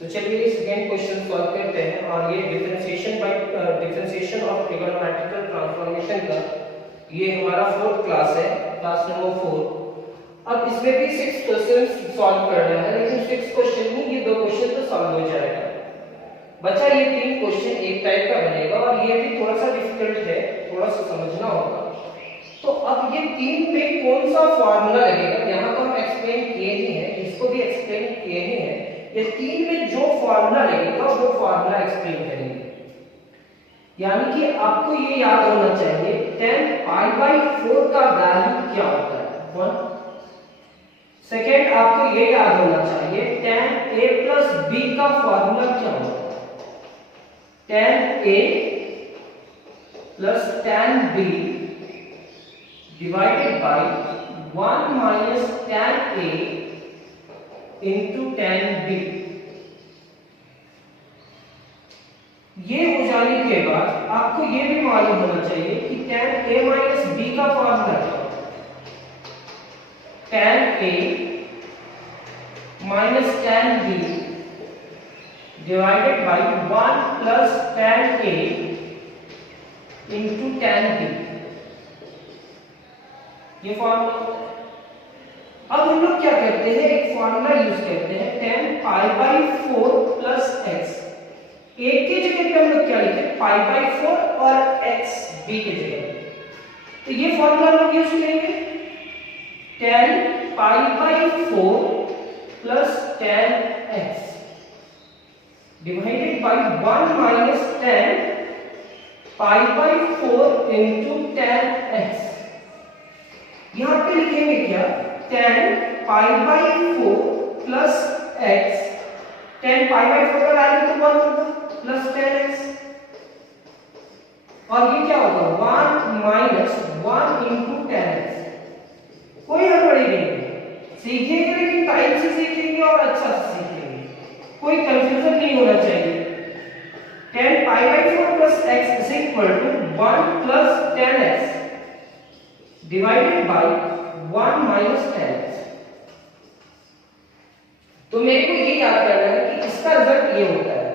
तो चलिए second question solve करते हैं और ये डिफरेंशिएशन ऑफ ट्रिगोनोमेट्रिकल ट्रांसफॉर्मेशन का ये हमारा फोर्थ क्लास है, क्लास नंबर 4। अब इसमें भी 6 क्वेश्चन सॉल्व करना है, लेकिन 6 क्वेश्चन नहीं, ये 2 क्वेश्चन तो सॉल्व हो जाएगा। बचा ये 3 क्वेश्चन एक टाइप का बनेगा और ये भी थोड़ा सा डिफिकल्ट है, थोड़ा सा समझना होगा। तो अब ये 3 पे कौन सा फार्मूला लगेगा, यहाँ तो हम एक्सप्लेन किए ही हैं, इसको भी एक्सप्लेन किए ही हैं। ये 3 में जो फार्मूला लगेगा वो फार्मूला एक्सप्लेन करेंगे। यानी कि आपको ये याद होना चाहिए tan π/4 का वैल्यू क्या होता है, 1। सेकेंड आपको ये याद होना चाहिए tan a प्लस b का फार्मूला क्या होता है, tan a plus tan b divided by 1 minus tan a into tan b। ये हो जाने के बाद आपको ये भी मालूम होना चाहिए कि tan a माइनस b का फार्मूला क्या होता है, tan a minus tan b divided by 1 plus tan a into tan b। ये फार्मूला। अब हम लोग क्या करते हैं, एक फार्मूला यूज करते हैं tan π/4 प्लस x। a की जगह पे हम लोग क्या लिखे, π/4 और x b की जगह। तो ये फार्मूला हम लोग यूज करेंगे tan π/4 plus tan x divided by 1 minus tan π/4 into tan x। यहां पे लिखेंगे क्या, tan π/4 प्लस x। tan π/4 का वैल्यू तो 1 होगा प्लस tan x, और ये क्या होगा 1 माइनस 1 इनटू tan x। कोई हड़बड़ी नहीं, सीखेंगे लेकिन टाइम से सीखेंगे और अच्छा से सीखेंगे, कोई कंफ्यूजन नहीं होना चाहिए। tan π/4 plus x is equal to 1 plus tan x divided by 1 minus tan x। तो मेरे को ये याद करना है कि इसका रिजल्ट ये होता है।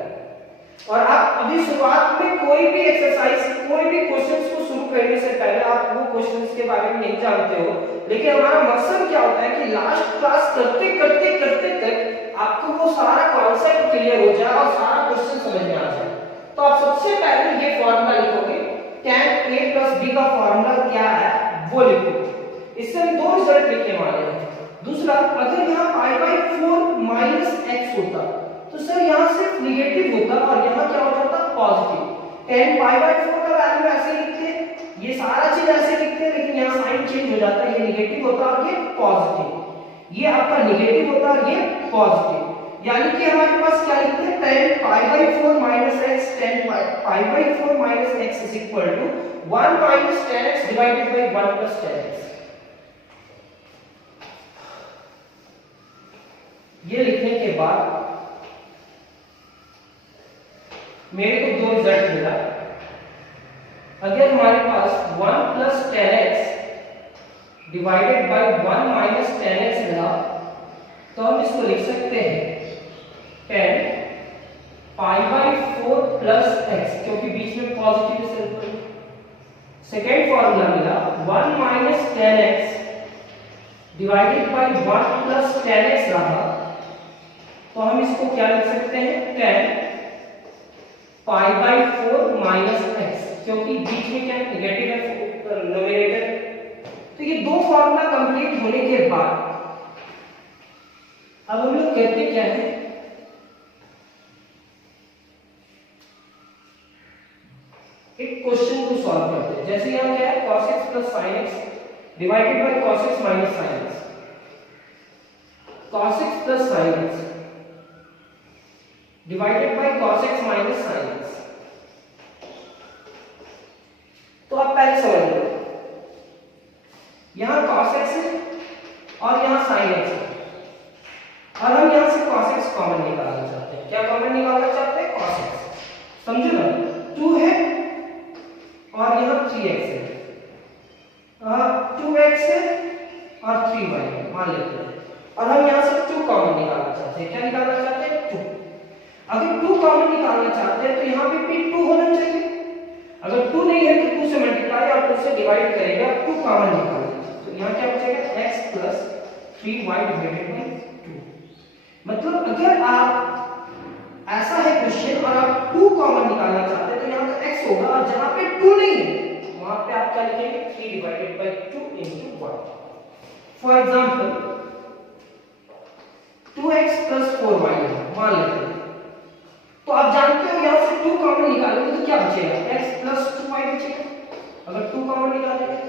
और आप अभी शुरुआत में कोई भी एक्सरसाइज, कोई भी क्वेश्चंस को शुरू करने से पहले आप वो क्वेश्चंस के बारे में नहीं जानते हो, लेकिन हमारा मकसद क्या होता है कि लास्ट क्लास करते करते करते तक आपको वो सारा कॉन्सेप्ट क्लियर हो जाए और सारा क्वेश्चन समझ में आ जाए। तो आप सबसे पहले ये फार्मूला लिखोगे, tan a प्लस b का फार्मूला क्या है वो लिखो। इससे हम 2 रिजल्ट लिखने वाले हैं। दूसरा, अगर यहाँ π/4 माइनस x होता तो सर यहाँ सिर्फ निगेटिव होता और यहाँ क्या हो जाता, पॉजिटिव। tan π/4 का वैल्यू ऐसे लिखते हैं, ये सारा चीज ऐसे लिखते हैं, लेकिन यहाँ साइन चेंज हो जाता है, ये निगेटिव होता और ये पॉजिटिव। ये आपका निगेटिव होता और ये पॉजिटिव। यानी कि हमारे पास क्या लिखते हैं, tan π/4 minus x, tan π/4 minus x is equal to 1 minus tan x divided by 1 plus tan x। ये लिखने के बाद मेरे को 2 रिजल्ट मिला। अगर हमारे पास 1 plus tan x divided by 1 minus tan x मिला तो हम इसको लिख सकते हैं tan π/4 प्लस x, क्योंकि बीच में पॉजिटिव सिंबल। सेकेंड फार्मूला मिला 1 minus tan x divided by 1 plus tan x रहा, तो हम इसको क्या लिख सकते हैं, tan π/4 माइनस x, क्योंकि बीच में क्या नेगेटिव है न्यूमरेटर। तो ये 2 फार्मूला कंप्लीट होने के बाद अब हम लोग करते क्या है, एक क्वेश्चन को सॉल्व करते हैं। जैसे यहाँ क्या है, cos x plus sin x divided by cos x minus sin x। cos x plus sin x divided by cos x minus sin x। तो आप पहले समझ लो, यहां cos x है और यहां sin x है, और हम यहां से cos x कॉमन निकालना चाहते हैं। क्या कॉमन निकालना चाहते हैं, cos x। समझो ना, 2 है और यहां 3x है, 2x है और 3y है मान लेते हैं, और हम यहां से 2 कॉमन निकालना चाहते हैं। क्या निकालना चाहते हैं, 2। अगर 2 कॉमन निकालना चाहते हैं तो यहाँ पे भी 2 होना चाहिए। अगर 2 नहीं है तो 2 से मल्टीप्लाई और 2 से डिवाइड करेंगे और 2 कॉमन निकालेंगे तो यहाँ क्या बचेगा x plus 3y divided by 2। मतलब अगर आप ऐसा है क्वेश्चन और आप 2 कॉमन निकालना चाहते हैं तो यहाँ का x होगा और जहां पे 2 नहीं है वहां पे आप क्या लिखेंगे 3 divided by 2 into 1। For example 2x plus 4y मान लेते हैं तो आप जानते हो यहां से 2 कॉमन निकालोगे तो क्या बचेगा x प्लस 2y बचेगा। अगर 2 कॉमन निकालेंगे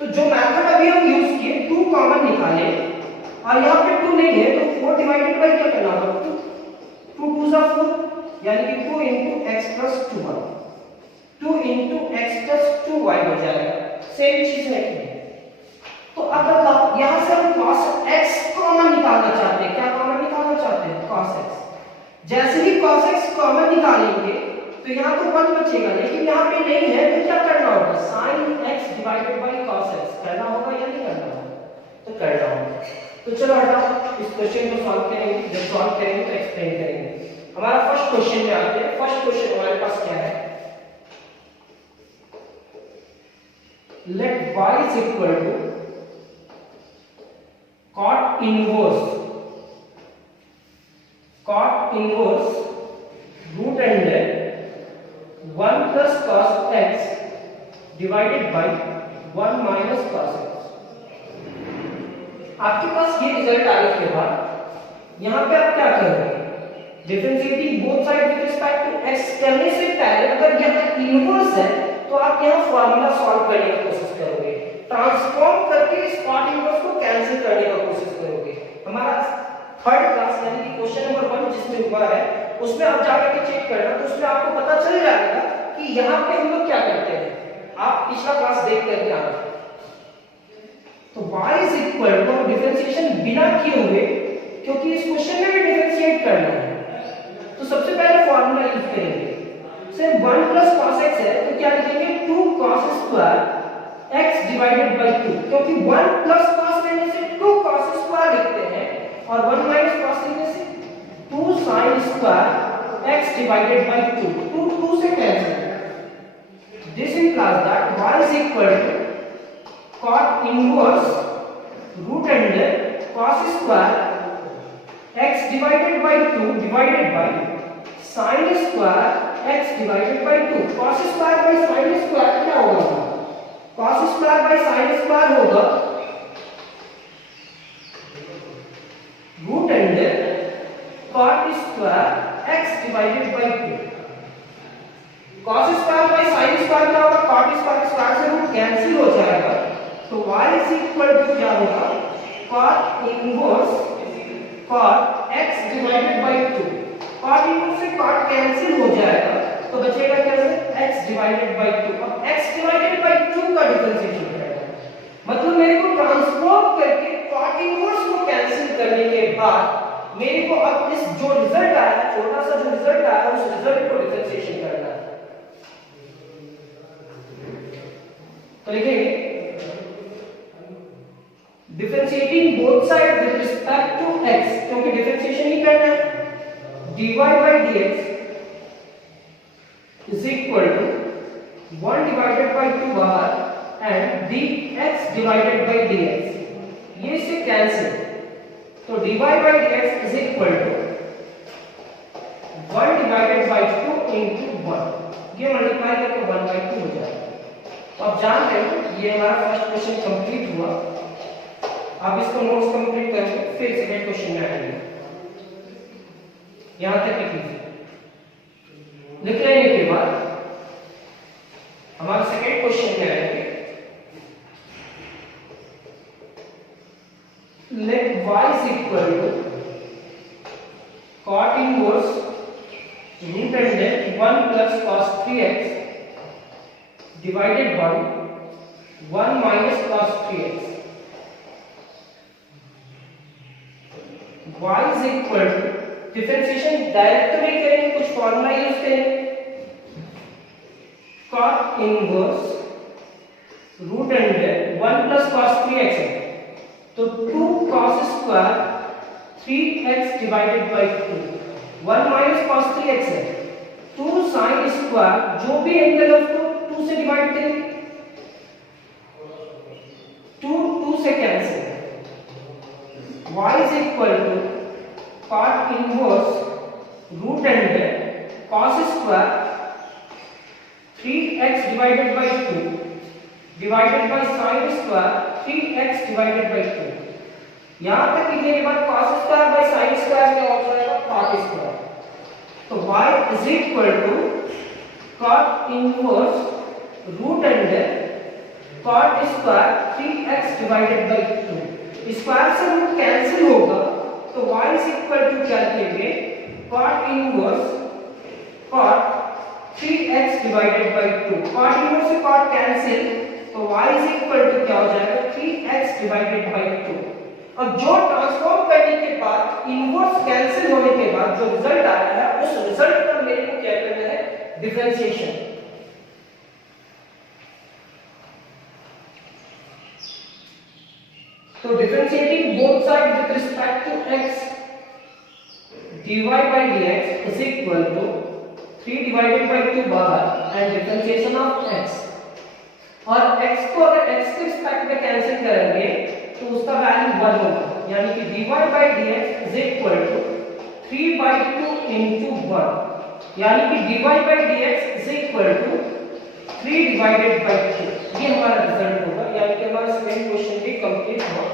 तो जो मेथड अभी हम यूज किए 2 कॉमन निकाले और यहां पे 2 नहीं है तो 4 डिवाइडेड बाय क्या करना होगा 2 2 जा 4 यानी कि 2 into x plus 2y 2 into x plus 2y हो जाएगा। सेम चीज है कि तो अब बताओ यहां से हम cos x कॉमन निकालना चाहते हैं। क्या कॉमन निकालना चाहते हैं cos x। जैसे ही cos x कॉमन निकालेंगे तो यहां तो 1 बचेगा लेकिन यहां पे नहीं है तो क्या करना होगा sin x divided by cos x करना होगा या नहीं करना होगा तो करना होगा। तो चलो हटाओ इस क्वेश्चन को सॉल्व करेंगे। जब सॉल्व करेंगे तो एक्सप्लेन करेंगे। हमारा फर्स्ट क्वेश्चन में आते हैं। फर्स्ट क्वेश्चन हमारे पास क्या है let y is equal to cot inverse root under 1 plus cos x divided by 1 minus cos x। आपके पास ये रिजल्ट आने के बाद यहां पे आप क्या करोगे differentiating both side with respect to x करने से पहले अगर यहां इनवर्स है तो आप यहां फार्मूला सॉल्व करने की कोशिश करोगे। ट्रांसफॉर्म करके इस कॉट इनवर्स को कैंसिल करने की कोशिश करोगे। हमारा थर्ड क्लास यानी कि क्वेश्चन नंबर 1 जिसमें हुआ है उसमें आप जाकर के चेक करना तो उसमें आपको पता चल जाएगा कि यहां पे हम लोग क्या करते हैं। आप पिछला क्लास देख करके आना। तो y is equal to differentiation बिना किए हुए क्योंकि इस क्वेश्चन में भी डिफरेंशिएट करना है तो सबसे पहले फार्मूला यूज करेंगे। सिर्फ 1 प्लस cos x है तो क्या लिखेंगे 2 cos square x divided by 2 क्योंकि 1 प्लस cos लेने से 2 cos स्क्वायर लिखते हैं और 1 माइनस cos लेने से 2 sin square x divided by 2 2 2 से cancel. This implies that y is equal to cot inverse root under cos square x divided by 2 divided by sin square x divided by 2। cos square by sin square क्या होगा cos square by sin square होगा root under cot square x divided by 2। cos square by sin square क्या होगा cot square square से root cancel हो जाएगा तो y is equal to क्या होगा cot inverse cot x divided by 2। cot inverse से cot कैंसिल हो जाएगा तो बचेगा क्या x डिवाइडेड by 2। अब x डिवाइडेड by 2 का डिफरेंशिएशन करना मतलब मेरे को ट्रांसफॉर्म करके cot इनवर्स को कैंसिल करने के बाद मेरे को अब इस जो रिजल्ट आया है छोटा सा जो रिजल्ट आया है उस रिजल्ट को डिफरेंशिएशन करना है। तो लिखेंगे differentiating both side with respect to x क्योंकि डिफरेंशिएशन ही करना है dy by dx is equal to 1 divided by 2 बाहर and dx divided by dx ये से कैंसिल तो dy by dx is equal to 1 divided by 2 into 1 ये multiply करके 1 by 2 हो जाएगा। तो आप जान रहे हो ये हमारा फर्स्ट क्वेश्चन कंप्लीट हुआ। आप इसको नोट्स कंप्लीट करेंगे फिर सेकंड क्वेश्चन में आएंगे। यहां तक लिख लीजिए। लिख लेने के बाद हमारा सेकंड क्वेश्चन में आएंगे let y is equal to cot inverse root under 1 plus cos 3x divided by 1 minus cos 3x। y is equal to differentiation direct तो नहीं करेंगे कुछ फॉर्मूला यूज करेंगे cot inverse root under 1 plus cos 3x है तो 2 cos square 3x divided by 2 1 minus cos 3x है, 2 sine square, जो भी एंगल है उसको 2 से डिवाइड करें, 2 से cancel, y is equal to cot inverse root under cos square 3x divided by 2 divided by sin square 3x divided by 2। यहां तक लिखने के बाद cos square by sin square क्या हो जाएगा, cot स्क्वायर। तो y is equal to cot inverse root under cot square 3x divided by 2। Square से रूट कैंसिल होगा तो y is equal to क्या लिखेंगे, cot inverse cot 3x divided by 2। cot inverse से cot कैंसिल तो y is equal to क्या हो जाएगा, 3x डिवाइडेड बाय 2। अब जो ट्रांसफॉर्म करने के बाद इनवर्स कैंसिल होने के बाद जो रिजल्ट आया है उस रिजल्ट का मेरे को क्या करना है, डिफरेंशिएशन। तो differentiating both side with respect to x dy by dx is equal to 3 divided by 2 बाहर एंड डिफरेंशिएशन ऑफ x, और x को अगर x के रिस्पेक्ट में कैंसिल करेंगे तो उसका वैल्यू 1 होगा, यानी कि dy by dx is equal to 3 by 2 into 1, यानी कि dy by dx is equal to 3 divided by 2। ये हमारा रिजल्ट होगा, यानी कि हमारा सेकंड क्वेश्चन भी कंप्लीट हुआ।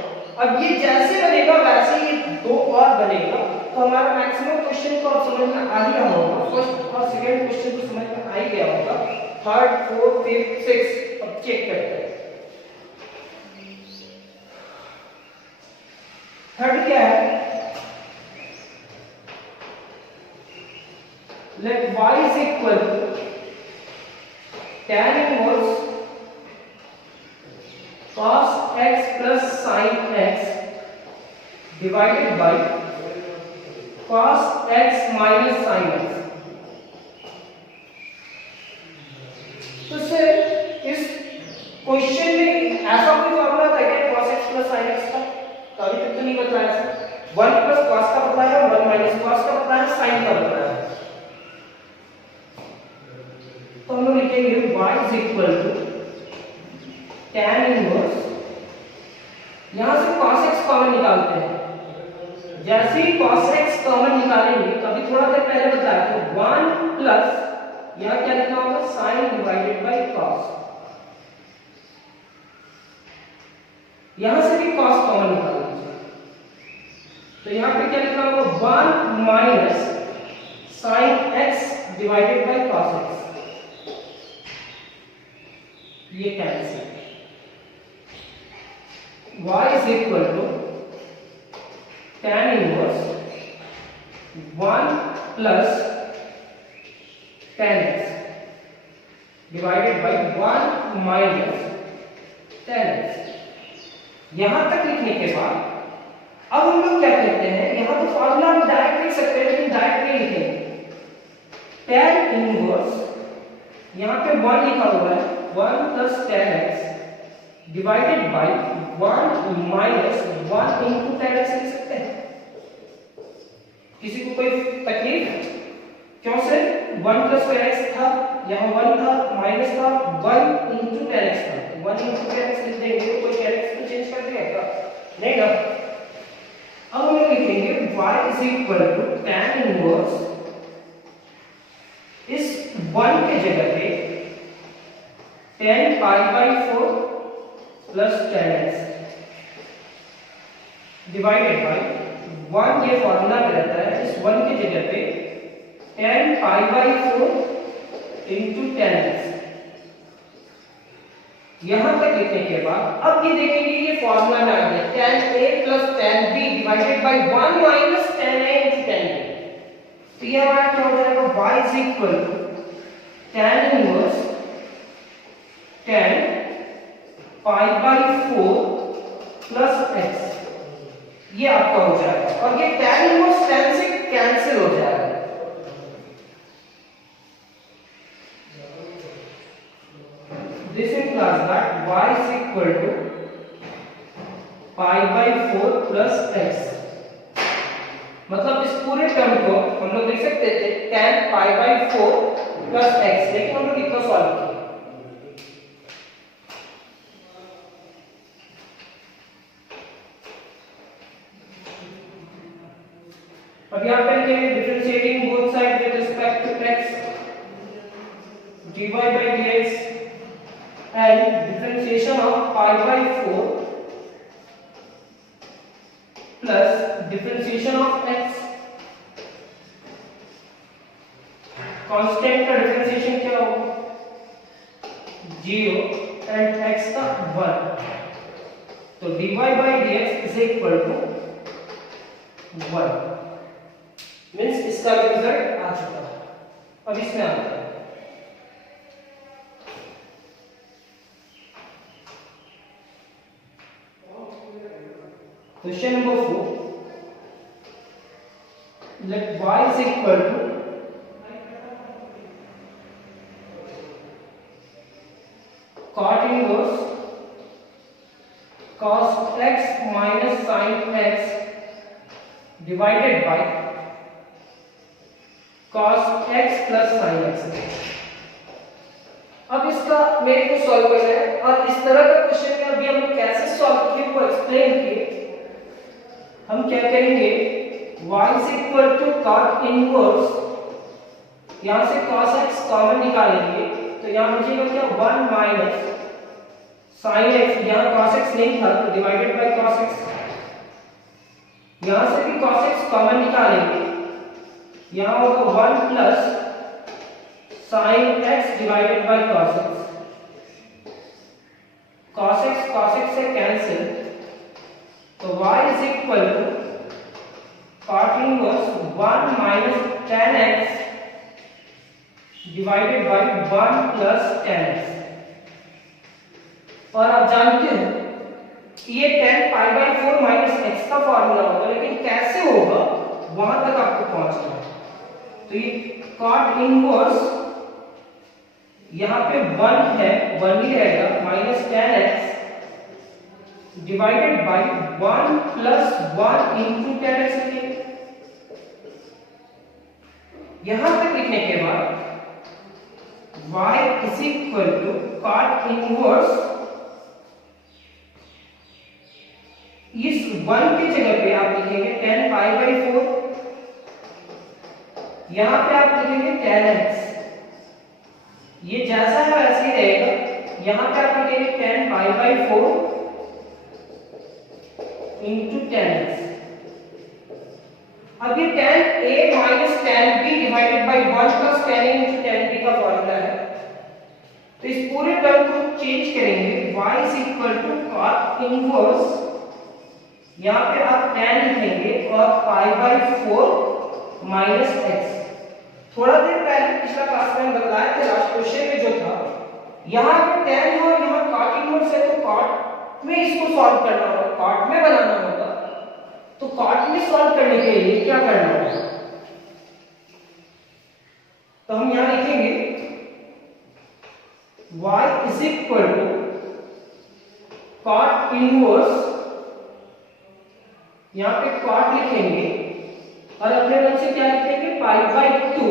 अब ये जैसे बनेगा वैसे ही दो और बनेगा, तो हमारा मैक्सिमम क्वेश्चन को अब समझ में आ गया होगा, फर्स्ट और सेकंड क्वेश्चन को समझ में आ ही गया होगा, थर्ड, फोर्थ, फिफ्थ, सिक्स्थ अब चेक करते हैं। थर्ड क्या है, let y is equal to tan inverse cos x plus sin x divided by cos x minus sin x। तो सर इस क्वेश्चन में ऐसा कोई फॉर्मूला था क्या cos x plus sin x का? अभी तक तो नहीं बताया सर। 1 plus cos का बताया, 1 minus cos का बताया, sin का बताया। तो हम लोग लिखेंगे y is equal to tan inverse, यहां से cos x कॉमन निकालते हैं, जैसे ही cos x कॉमन निकालेंगे, अभी थोड़ा देर पहले बताया तो 1 प्लस यहां क्या लिखना होगा, sin डिवाइडेड बाय cos, यहां से भी cos कॉमन निकाल लीजिए, तो यहां पे क्या लिखना होगा, 1 minus sin x divided by cos x, ये cancel, y is equal to tan inverse 1 plus tan x divided by 1 minus tan x। यहां तक लिखने के बाद अब हम लोग क्या करते हैं, यहां तो फॉर्मूला हम डायरेक्ट लिख सकते हैं, लेकिन डायरेक्ट नहीं लिखेंगे। tan इनवर्स यहां पे 1 लिखा हुआ है, 1 plus tan x divided by 1 minus 1 into tan x लिख सकते हैं। किसी को कोई तकलीफ? क्यों सर 1 plus tan x था, यहाँ 1 था, माइनस था, 1 into tan x था, 1 into tan x लिख देंगे तो कोई tan x को चेंज कर देगा नहीं ना। अब हम लिखेंगे y is equal to tan inverse, इस 1 के जगह पे tan pi by 4 plus tan x divided by 1, ये फॉर्मूला में रहता है, इस 1 की जगह पे tan pi by 4 into tan x। यहां तक लिखने के बाद अब ये देखेंगे ये फॉर्मूला में आ गया, tan a plus tan b divided by 1 minus tan a into tan b। तो ये हमारा क्या हो जाएगा, y is equal to tan inverse tan pi by 4 plus x, ये आपका हो जाएगा, और ये tan इनवर्स tan से कैंसिल हो जाएगा। This implies that y is equal to pi by 4 plus x मतलब इस पूरे टर्म को हम लोग लिख सकते थे tan pi by 4 plus x, लेकिन हम लोग इतना सॉल्व किया। अब यहाँ पे लिखेंगे differentiating both side with respect to x dy by dx and differentiation of pi by 4 plus differentiation of x, constant का डिफरेंशिएशन क्या होगा 0 एंड x का 1, तो dy by dx is equal to 1, means इसका रिजल्ट आ चुका है। अब इसमें आता है question number 4, let y is equal to cot inverse cos x minus sin x divided by cos x plus sin x। अब इसका मेरे को सॉल्व करना है और इस तरह का क्वेश्चन में अभी हम लोग कैसे सॉल्व किए वो एक्सप्लेन किए। हम क्या करेंगे y is equal to cot inverse, यहां से cos x कॉमन निकालेंगे तो यहां बचेगा क्या 1 माइनस sin x, यहां cos x नहीं था तो डिवाइडेड बाय cos x, यहां से भी cos x कॉमन निकालेंगे, यहां होगा 1 plus sin x divided by cos x, cos x से कैंसिल, तो y is equal to cot inverse 1 minus tan x divided by 1 plus tan x। और आप जानते हैं ये tan pi by 4 minus x का फॉर्मूला होगा, लेकिन कैसे होगा वहां तक आपको पहुंचना है। तो ये cot इनवर्स यहां पे 1 है, 1 ही रहेगा, minus tan x divided by 1 plus 1 into tan x लिखेंगे। यहां तक लिखने के बाद y is equal to cot inverse, इस 1 की जगह पे आप लिखेंगे tan पाई बाई 4, यहां पे आप लिखेंगे tan x, ये जैसा है वैसे ही रहेगा, यहां पे आप लिखेंगे tan pi by 4 into tan x। अब ये tan a minus tan b divided by 1 plus tan a into tan b का फॉर्मूला है, तो इस पूरे टर्म को चेंज करेंगे, y is equal to cot inverse, यहां पे आप tan लिखेंगे और पाई बाई 4 माइनस x। थोड़ा देर पहले पिछला क्लास में बताया था लास्ट क्वेश्चन में जो था, यहां पे tan है और यहां cot इनवर्स है, तो cot में इसको सॉल्व करना होगा, cot में बनाना होगा, तो cot में सॉल्व करने के लिए क्या करना होगा, तो हम यहां लिखेंगे y is equal to cot inverse, यहां पे cot लिखेंगे और अपने मन से क्या लिखेंगे पाई बाई 2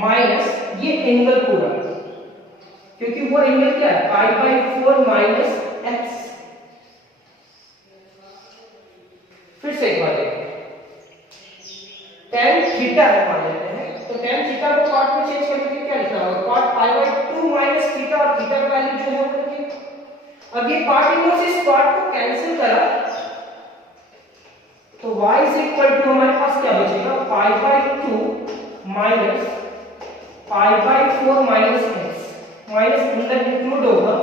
माइनस ये एंगल पूरा, क्योंकि वो एंगल क्या है पाई बाई 4 माइनस x। फिर से एक बार देखिए, tan थीटा है मान लेते हैं, तो tan थीटा को cot में चेंज करने के लिए क्या लिखना होगा cot pi by 2 minus theta, और थीटा का वैल्यू जो है वो लिखिए। अब ये cot इनवर्स इस cot को कैंसिल करा, तो y is equal to हमारे पास क्या बचेगा पाई by 2 minus pi by 4 minus x, minus अंदर इंक्लूड होगा,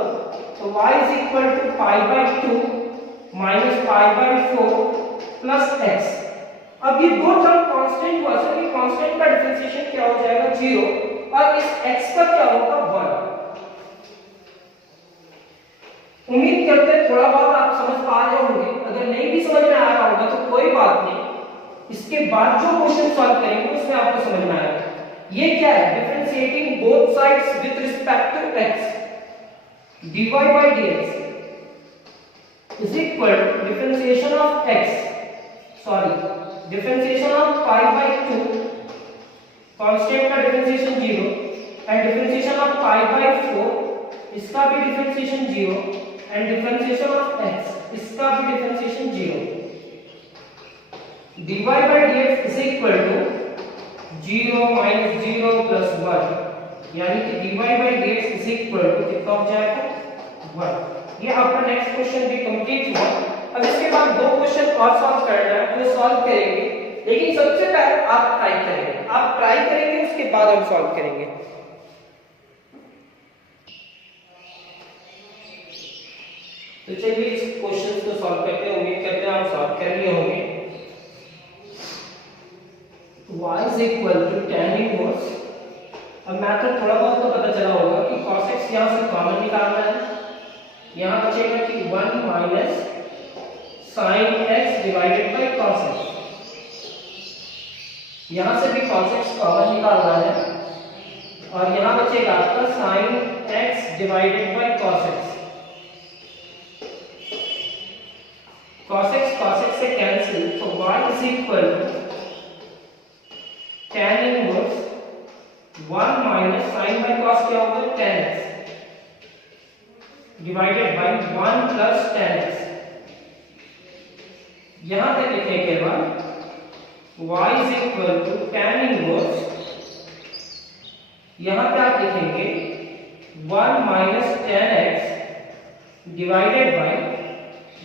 तो y is equal to pi by 2 minus pi by 4 plus x। अब ये दो टर्म कांस्टेंट हुआ, सो ये कांस्टेंट का डिफरेंशिएशन क्या हो जाएगा 0 और इस x का क्या होगा 1। उम्मीद करते हैं थोड़ा बहुत आप समझ पा रहे होंगे, अगर नहीं भी समझ में आ रहा होगा तो कोई बात नहीं, इसके बाद जो क्वेश्चन सॉल्व करेंगे उसमें आपको समझ में आएगा। ये क्या है differentiating both sides with respect to x dy by dx is equal to differentiation of x, sorry differentiation of pi by 2, constant का differentiation 0, and differentiation of pi by 4, इसका भी differentiation 0, and differentiation of x, इसका भी differentiation 0. dy by dx is equal to 0 minus 0 plus 1, यानी कि dy by dx is equal to कितना हो जाएगा 1. ये आपका नेक्स्ट क्वेश्चन भी कंप्लीट हुआ. अब इसके बाद दो क्वेश्चन और सॉल्व करना है, वो सॉल्व करेंगे, लेकिन सबसे पहले आप ट्राई करेंगे, उसके बाद हम सॉल्व करेंगे. तो चलिए इस क्वेश्चन को सॉल्व करते हैं. उम्मीद करते हैं आप सॉल्व कर लिए होंगे. y is equal to tan inverse. अब मैथड थोड़ा बहुत तो पता चला होगा कि cos x यहां से कॉमन निकालना है. यहां बचेगा कि 1 minus sin x divided by cos x. यहां से भी cos x कॉमन निकालना है और यहां बचेगा आपका sin x divided by cos x. cos x से कैंसिल, तो y is equal to tan inverse 1 minus sin by cos क्या होगा tan x divided by 1 plus tan x. यहां तक लिखने के बाद y is equal to tan inverse, यहां पे आप लिखेंगे 1 minus tan x divided by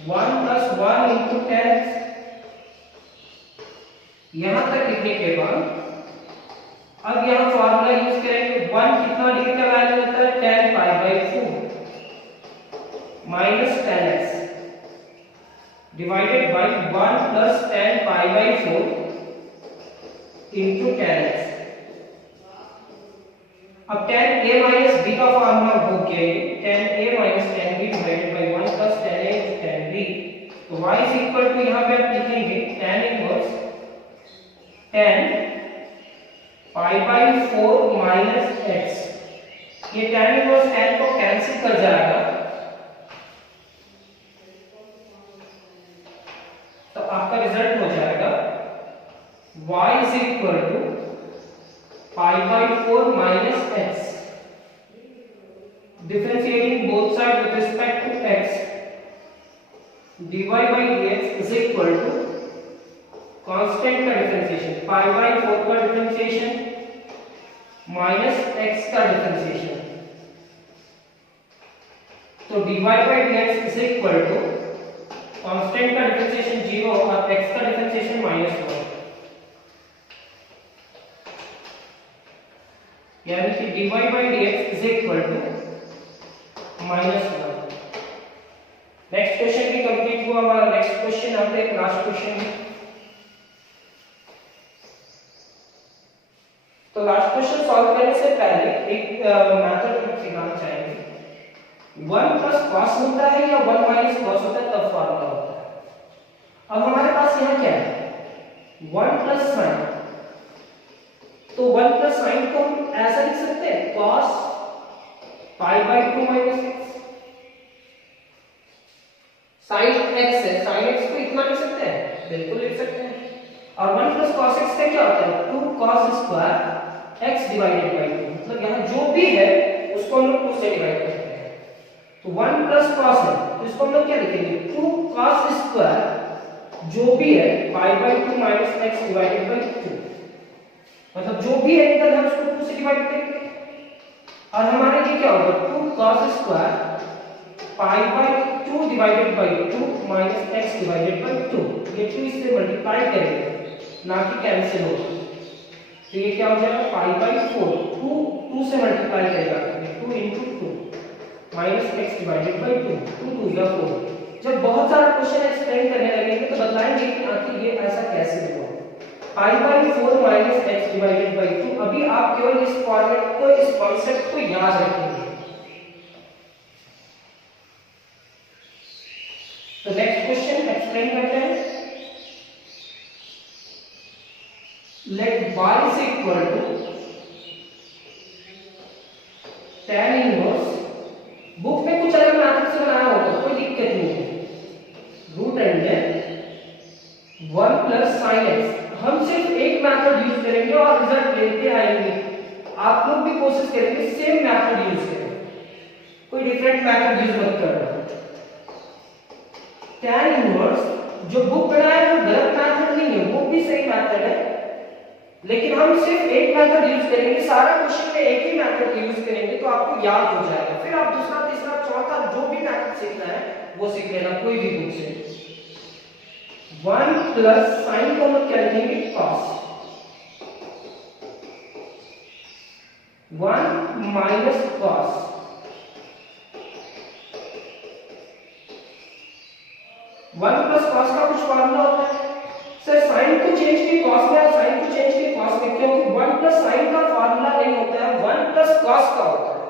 1 plus 1 into tan x. यहां तक लिखने के बाद अब यहां फॉर्मूला यूज करेंगे. 1 कितना डिग्री का वैल्यू होता है tan pi by 4 minus tan x divided by 1 plus tan pi by 4 into tan x. अब tan a माइनस b का फॉर्मूला भूल गए. tan a minus tan b divided by 1 plus tan a tan b. तो y is equal to यहां पे आप लिखेंगे tan inverse tan pi by 4 minus x. ये tan इनवर्स tan को कैंसिल कर जाएगा, तो आपका रिजल्ट हो जाएगा y is equal to pi by 4 minus x. Differentiating both side with respect to x, dy by dx is equal to constant का differentiation pi by 4 का डिफरेंशिएशन माइनस x का डिफरेंशिएशन. तो dy by dx is equal to constant का differentiation 0 और x का differentiation -1, यानी कि dy by dx is equal to -1. Next question भी कंप्लीट हुआ हमारा. नेक्स्ट क्वेश्चन आता है लास्ट क्वेश्चन. तो लास्ट क्वेश्चन सॉल्व करने से पहले एक मेथड सिखाना चाहेंगे. 1 प्लस cos होता है या 1 माइनस cos होता है, तब फॉर्मूला होता है. अब हमारे पास यहाँ क्या है 1 प्लस sin. तो 1 प्लस sin को हम ऐसा लिख सकते हैं cos pi by 2 minus x. sin x है, sin x को इतना लिख सकते हैं, बिल्कुल लिख सकते हैं. और 1 प्लस cos x का क्या होता है 2 cos square x divided by 2. मतलब यहाँ जो भी है उसको हम लोग 2 से डिवाइड करते हैं. तो 1 प्लस cos है, तो इसको हम लोग क्या लिखेंगे 2 cos स्क्वायर जो भी है पाई by 2 minus x divided by 2. मतलब जो भी है इधर हम उसको 2 से डिवाइड करेंगे. और हमारे ये क्या होगा 2 cos square pi by 2 divided by 2 minus x divided by 2. ये 2 इससे मल्टीप्लाई करेंगे, ना कि कैंसिल होगा. तो ये क्या हो जाएगा पाई बाय 4 2 से मल्टीप्लाई करेगा 2 into 2 minus x divided by 2 2 या 4. जब बहुत सारा क्वेश्चन एक्सप्लेन करने लगेंगे तो बताएंगे कि आखिर ये ऐसा कैसे हुआ. पाई by 4 minus x divided by 2. अभी आप केवल इस फॉर्मेट को, इस कांसेप्ट को याद रखेंगे. तो नेक्स्ट क्वेश्चन एक्सप्लेन करते हैं. let y is equal to tan inverse. Book में कुछ अलग मैथड से बनाया होगा, कोई दिक्कत नहीं है. Root under 1 plus sine x. हम सिर्फ एक मेथड यूज करेंगे और रिजल्ट लेते आएंगे। आप लोग भी कोशिश करेंगे सेम मेथड यूज करें, कोई डिफरेंट मेथड यूज मत करना। tan इनवर्स जो बुक पढ़ा है वो गलत मेथड नहीं है, वो भी सही मेथड है, लेकिन हम सिर्फ एक मेथड यूज करेंगे, सारा क्वेश्चन में एक ही मेथड यूज करेंगे तो आपको याद हो जाएगा। फिर आप दूसरा तीसरा चौथा जो भी मेथड सीखना है वो सीख लेना कोई भी बुक से। 1 प्लस साइन को हम क्या लिखेंगे, cos। 1 minus cos। 1 plus cos का कुछ फॉर्मूला होता है सर? साइन को चेंज किए cos में और साइन को चेंज किए cos में, क्योंकि 1 प्लस साइन का फॉर्मूला नहीं होता है, 1 प्लस cos का होता है।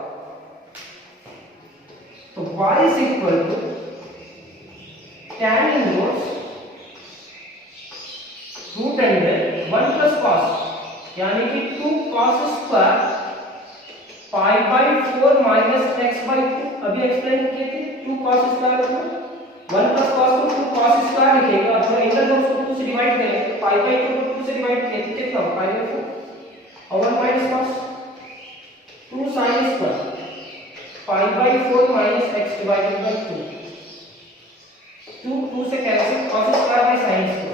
तो y is equal to tan inverse root under 1 plus cos यानी कि 2 cos square pi by 4 minus x by 2। अभी एक्सप्लेन किए थे 2 cos स्क्वायर में 1 प्लस cos को 2 cos स्क्वायर लिखेंगे और जो एंगल है उसको 2 से डिवाइड करेंगे तो पाई बाई 2 को 2 से डिवाइड किए तो कितना होगा, पाई बाई 4 और 1 minus cos 2 sin square pi by 4 minus x divided by 2 2 से cancel cos square by sin square.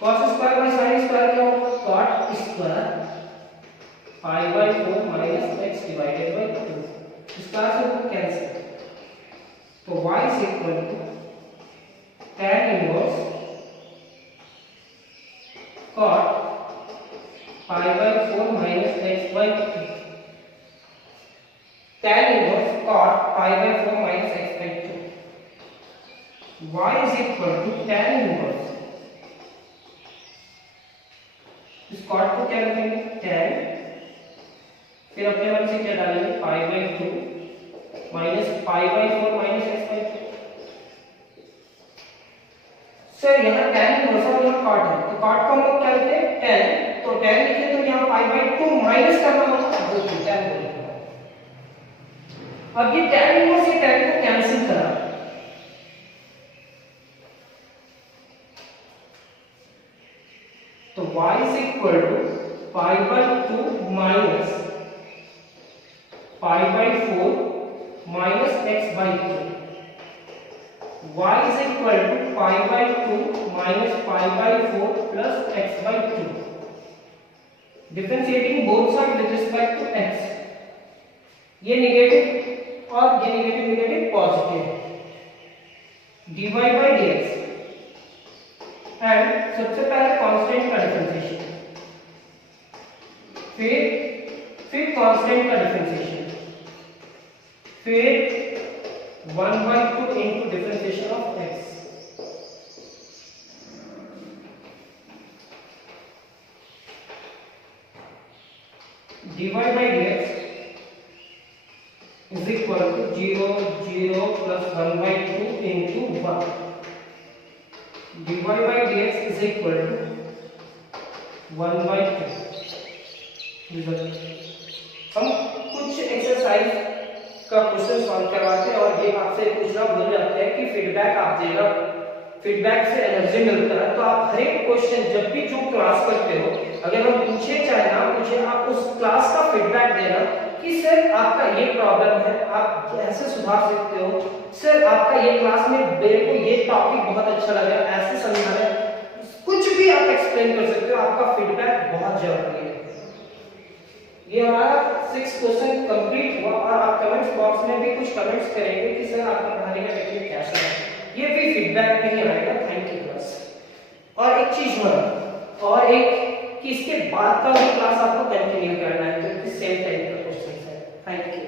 cos square by sin square क्या होगा, cot square pi by 4 minus x divided by 2, square से वो cancel. तो y is equal to tan inverse cot pi by 4 minus x by 2, tan inverse cot pi by 4 minus x by 2। y is equal to tan inverse, इस cot को क्या लिखेंगे, tan, फिर अपने मन से क्या डालेंगे, पाई by 2 minus pi by 4 minus x by 2। Sir यहाँ tan इनवर्स और यहाँ cot है तो cot को हम लोग क्या लिखते हैं, tan, तो tan लिखे तो यहाँ पाई बाई 2 माइनस करना होगा तो tan बोलेंगे। अब ये tan इनवर्स ये tan को कैंसिल करा तो y is equal to pi by 2 minus pi by 4 minus x by 2। y is equal to pi by 2 minus pi by 4 plus x by 2। Differentiating both side with respect to x, ये negative और ये negative negative positive, dy by dx and सबसे पहले constant का differentiation, फिर constant का differentiation, फिर 1 by 2 into differentiation of x। dy by dx is equal to 0 0 plus 1 by 2 into 1। dy by dx is equal to 1 by 2। हम कुछ exercise का question solve करवाते हैं और ये आपसे पूछना भूल जाते हैं कि फीडबैक आप देना, फीडबैक से एनर्जी मिलता है। तो आप हर एक क्वेश्चन जब भी जो क्लास करते हो, अगर हम पूछे चाहे ना पूछे, आप उस क्लास का फीडबैक देना कि सर आपका ये प्रॉब्लम है, आप ऐसे सुधार सकते हो, सर आपका ये क्लास में मेरे को ये टॉपिक बहुत अच्छा लगा, ऐसे समझाना, कुछ भी आप एक्सप्लेन कर सकते हो। आपका फीडबैक बहुत जरूरी है। ये हमारा 6 क्वेश्चन कंप्लीट हुआ और आप कमेंट्स बॉक्स में भी कुछ कमेंट्स करेंगे कि सर आपका पढ़ाने का टेक्निक कैसा है, ये भी फीडबैक नहीं आएगा। थैंक यू बस। और एक चीज और एक कि इसके बाद का भी क्लास आपको कंटिन्यू करना है, तो सेम टाइम का क्वेश्चन है। Thank you.